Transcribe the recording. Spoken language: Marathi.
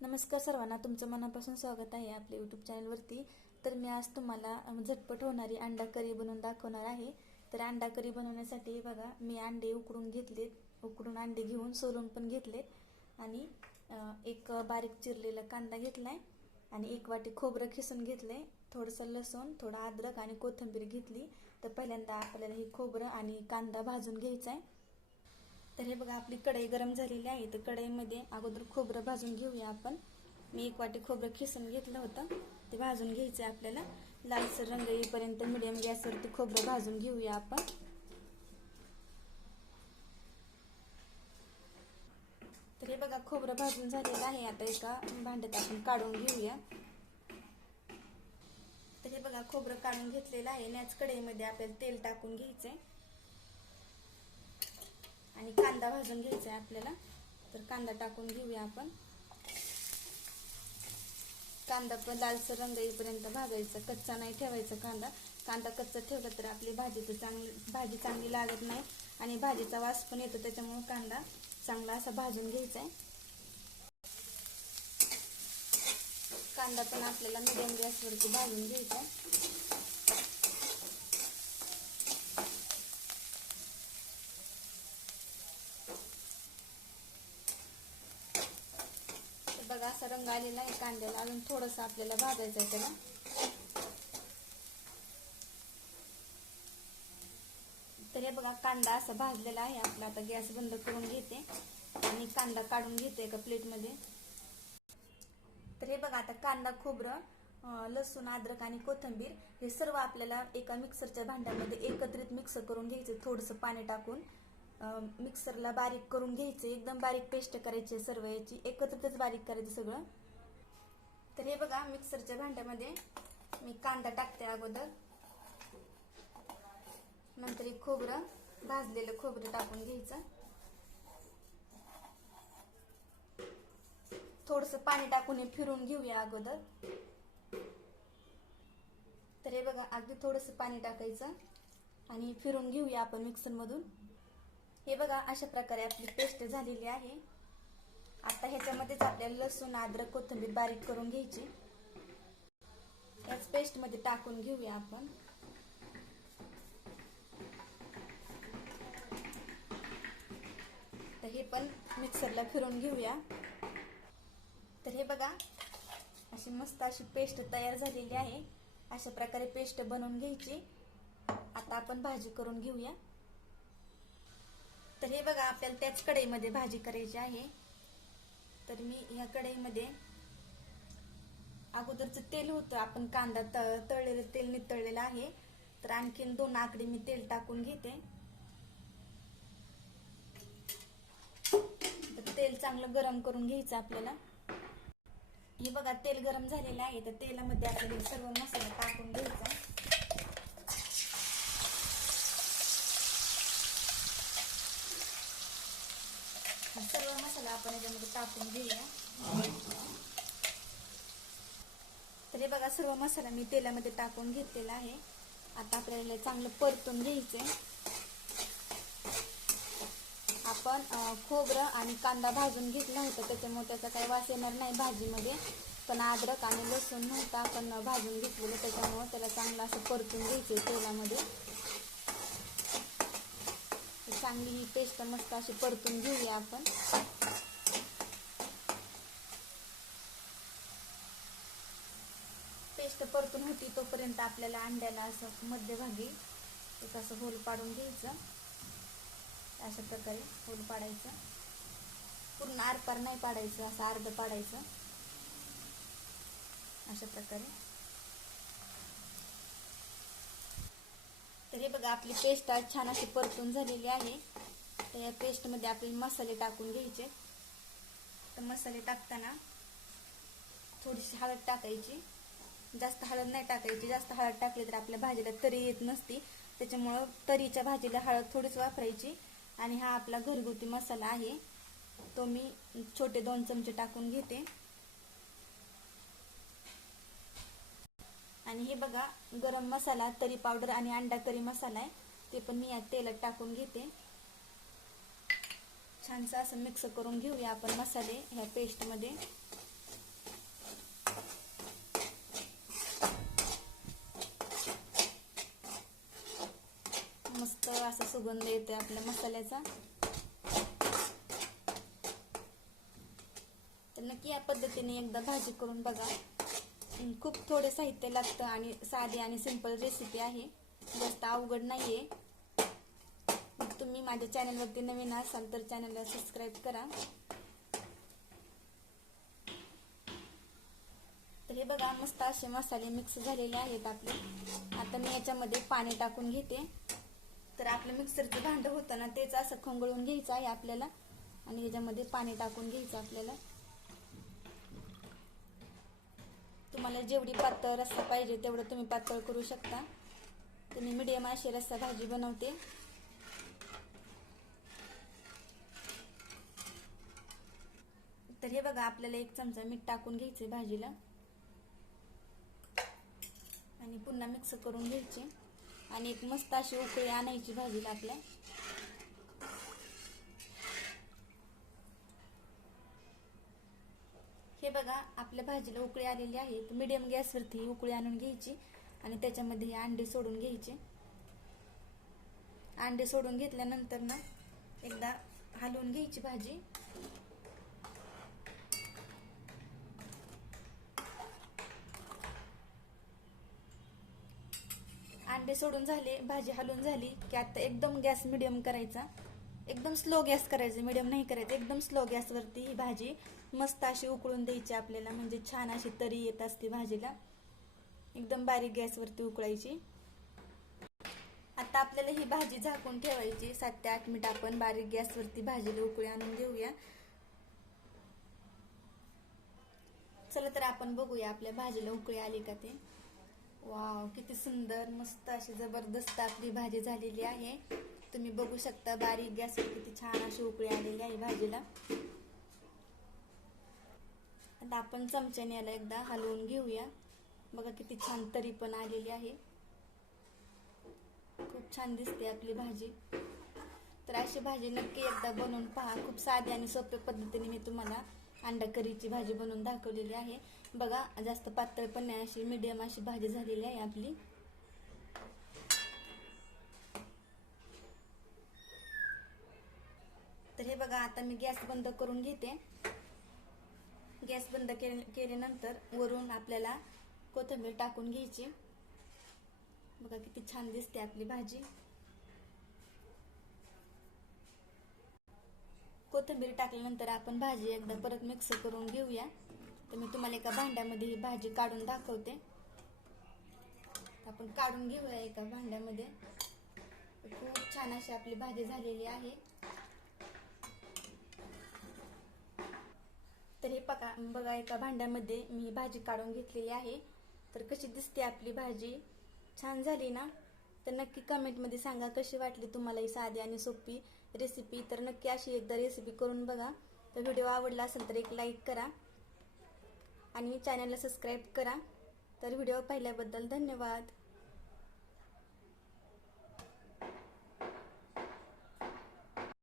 नमस्कार सर्वांना, तुमचं मनापासून स्वागत आहे आपल्या यूट्यूब चॅनलवरती. तर मी आज तुम्हाला झटपट होणारी अंडा करी बनवून दाखवणार आहे. तर अंडा करी बनवण्यासाठी बघा, मी अंडे उकडून घेतलेत. उकडून अंडे घेऊन सोलून पण घेतलेत आणि एक बारीक चिरलेला कांदा घेतलाय आणि एक वाटी खोबरं खिसून घेतलंय. थोडंसं लसूण, थोडा अद्रक आणि कोथिंबीर घेतली. तर पहिल्यांदा आपल्याला हे खोबरं आणि कांदा भाजून घ्यायचा आहे. तर हे बघा, आपली कढई गरम झालेली आहे. तर कढईमध्ये अगोदर खोबरं भाजून घेऊया आपण. मी एक वाटी खोबरं खिसून घेतलं होतं, ते भाजून घ्यायचं आहे आपल्याला. लालसर रंग येईपर्यंत मिडियम गॅसवरती खोबरं भाजून घेऊया आपण. तर हे बघा, खोबरं भाजून झालेलं आहे. आता एका भांड्यात आपण काढून घेऊया. तर हे बघा, खोबरं काढून घेतलेलं आहे. याच कढईमध्ये आपल्याला तेल टाकून घ्यायचंय आणि कांदा भाजून घ्यायचा आहे आपल्याला. तर कांदा टाकून घेऊया आपण. कांदा पण लालसर रंग येईपर्यंत भाजायचा, कच्चा नाही ठेवायचा कांदा. कांदा कच्चा ठेवला तर आपली भाजी चांगली लागत नाही आणि भाजीचा वास पण येतो. त्याच्यामुळे कांदा चांगला असा भाजून घ्यायचा आहे. कांदा पण आपल्याला मिडियम गॅसवरती भाजून घ्यायचा आहे. बघा, असा रंग आलेला आहे कांद्याला. अजून थोडंसं आपल्याला भाजायचं आहे त्याला. तर हे बघा, कांदा असा भाजलेला आहे आपला. आता गॅस बंद करून घेते आणि कांदा काढून घेते एका प्लेटमध्ये. तर हे बघा, आता कांदा, खोबरं, लसूण, अद्रक आणि कोथिंबीर हे सर्व आपल्याला एका मिक्सरच्या भांड्यामध्ये एकत्रित मिक्स करून घ्यायचे. थोडंसं पाणी टाकून मिक्सरला बारीक करून घ्यायचे. एकदम बारीक पेस्ट करायची सर्व याची, एकत्रितच बारीक करायचं सगळं. तर हे बघा, मिक्सरच्या भांड्यामध्ये मी कांदा टाकते अगोदर. नंतर एक खोबरं, भाजलेलं खोबरं टाकून घ्यायचं. थोडंसं पाणी टाकून हे फिरून घेऊया अगोदर. तर हे बघा, अगदी थोडंसं पाणी टाकायचं आणि फिरून घेऊया आपण मिक्सरमधून. हे बघा, अशा प्रकारे आपली पेस्ट झालेली आहे. आता ह्याच्यामध्येच आपल्याला लसूण, अद्रक, कोथिंबीर बारीक करून घ्यायची. याच पेस्टमध्ये टाकून घेऊया आपण. तर हे पण मिक्सरला फिरून घेऊया. तर हे बघा, अशी मस्त अशी पेस्ट तयार झालेली आहे. अशा प्रकारे पेस्ट बनवून घ्यायची. आता आपण भाजी करून घेऊया. तर हे बघा, आपल्याला त्याच कढईमध्ये भाजी करायची आहे. तर मी ह्या कढईमध्ये अगोदरचं तेल होतं, आपण कांदा तळलेलं तेल नितळलेलं आहे. तर आणखीन 2 आकडे मी तेल टाकून घेते. तर तेल चांगलं गरम करून घ्यायचं आपल्याला. हे बघा, तेल गरम झालेलं आहे. तर तेलामध्ये आपल्याला सर्व मसाला टाकून घ्यायचा. सर्व मसाला आपण याच्यामध्ये टाकून घेऊया. तर हे बघा, सर्व मसाला मी तेलामध्ये टाकून घेतलेला आहे. आता आपल्याला चांगलं परतून घ्यायचंय. आपण खोबरं आणि कांदा भाजून घेतला होता, त्याच्यामुळे त्याचा काही वास येणार नाही भाजीमध्ये. पण अद्रक आणि लसूण नव्हता आपण भाजून घेतलेलं, त्याच्यामुळे त्याला चांगलं असं परतून घ्यायचं तेलामध्ये. चांगली ही पेस्ट मस्त अशी परतून घेऊया आपण. पेस्ट परतून होती तोपर्यंत आपल्याला अंड्याला असं मध्यभागी एक असं होल पाडून घ्यायचं. अशा प्रकारे होल पाडायचं. पूर्ण आरपार नाही पाडायचं, असं अर्ध पाडायचं. अशा प्रकारे. तर हे बघा, आपली पेस्ट आज छान अशी परतून झालेली आहे. तर या पेस्टमध्ये आपल्याला मसाले टाकून घ्यायचे. तर मसाले टाकताना थोडीशी हळद टाकायची. जास्त हळद नाही टाकायची. जास्त हळद टाकली तर आपल्या भाजीला तरी येत नसती, त्याच्यामुळं तरीच्या भाजीला हळद थोडीच वापरायची. आणि हा आपला घरगुती मसाला आहे, तो मी छोटे 2 चमचे टाकून घेते. आणि हे बघा, गरम मसाला, तरी पावडर आणि अंडा करी मसाला आहे, ते पण मी या तेलात टाकून घेते. छानसं असं मिक्स करून घेऊया आपण मसाले ह्या पेस्टमध्ये. येतोय आपल्या मसाल्याचा. तर नक्की या पद्धतीने एकदा भाजी करून बघा. खूप थोडे साहित्य लागतं आणि साधी आणि सिंपल रेसिपी आहे, जास्त अवघड नाहीये. तुम्ही माझ्या चॅनलवरती नवीन असाल तर चॅनलला सबस्क्राईब करा. तर हे बघा मस्त असे मसाले मिक्स झालेले आहेत आपले. आता मी याच्यामध्ये पाणी टाकून घेते. तर आपलं मिक्सरचं भांडं होतं ना, तेच असं खंगळून घ्यायचं आहे आपल्याला आणि ह्याच्यामध्ये पाणी टाकून घ्यायचं आपल्याला. तुम्हाला जेवढी पातळ रस्सा पाहिजे तेवढं तुम्ही पातळ करू शकता. तर मी मीडियम अशी रस्सा भाजी बनवते. तर हे बघा आपल्याला 1 चमचा मीठ टाकून घ्यायचे भाजीला आणि पुन्हा मिक्स करून घ्यायचे आणि एक मस्त अशी उकळी आणायची भाजीला आपल्या. हे बघा आपल्या भाजीला उकळी आलेली आहे. मीडियम गॅसवरती उकळी आणून घ्यायची आणि त्याच्यामध्ये हे अंडे सोडून घ्यायचे. अंडे सोडून घेतल्यानंतर ना एकदा हलवून घ्यायची भाजी. अंडे सोडून झाले, भाजी हलवून झाली की आता एकदम गॅस मिडियम करायचा. एकदम स्लो गॅस करायचा, मिडियम नाही करायचं. एकदम स्लो गॅसवरती ही भाजी मस्त अशी उकळून द्यायची आपल्याला, म्हणजे छान अशी तरी येत असते भाजीला. एकदम बारीक गॅसवरती उकळायची. आता आपल्याला ही भाजी झाकून ठेवायची 7 ते 8 मिनिट. आपण बारीक गॅसवरती भाजीला उकळी आणून घेऊया. चला तर आपण बघूया आपल्या भाजीला उकळी आली का ते. वाव, किती सुंदर मस्त अशी जबरदस्त आपली भाजी झालेली आहे. तुम्ही बघू शकता बारीक गॅसवर किती छान अशी उकळी आलेली आहे भाजीला. आता आपण चमच्याने याला एकदा हलवून घेऊया. बघा किती छान तरी पण आलेली आहे. खूप छान दिसते आपली भाजी. तर अशी भाजी नक्की एकदा बनवून पहा. खूप साधी आणि सोप्या पद्धतीने मी तुम्हाला अंडा करीची भाजी बनवून दाखवलेली आहे. बघा जास्त पातळ पण नाही, अशी मीडियम अशी भाजी झालेली आहे आपली. तर हे बघा आता मी गॅस बंद करून घेते. गॅस बंद केल्यानंतर वरून आपल्याला कोथिंबीर टाकून घ्यायची. बघा किती छान दिसते आपली भाजी. कोथिंबीर टाकल्यानंतर आपण भाजी एकदा परत मिक्स करून घेऊया. तर मी तुम्हाला एका भांड्यामध्ये ही भाजी काढून दाखवते. आपण काढून घेऊया एका भांड्यामध्ये. खूप छान अशी आपली भाजी झालेली आहे. तर हे बघा एका भांड्यामध्ये मी भाजी काढून घेतलेली आहे. तर कशी दिसते आपली भाजी, छान झाली ना? तर नक्की कमेंटमध्ये सांगा कशी वाटली तुम्हाला ही साधी आणि सोपी रेसिपी. तर नक्की अशी एकदा रेसिपी करून बघा. तर व्हिडिओ आवडला असेल तर एक लाईक करा आणि चॅनलला सबस्क्राईब करा. तर व्हिडिओ पाहिल्याबद्दल धन्यवाद.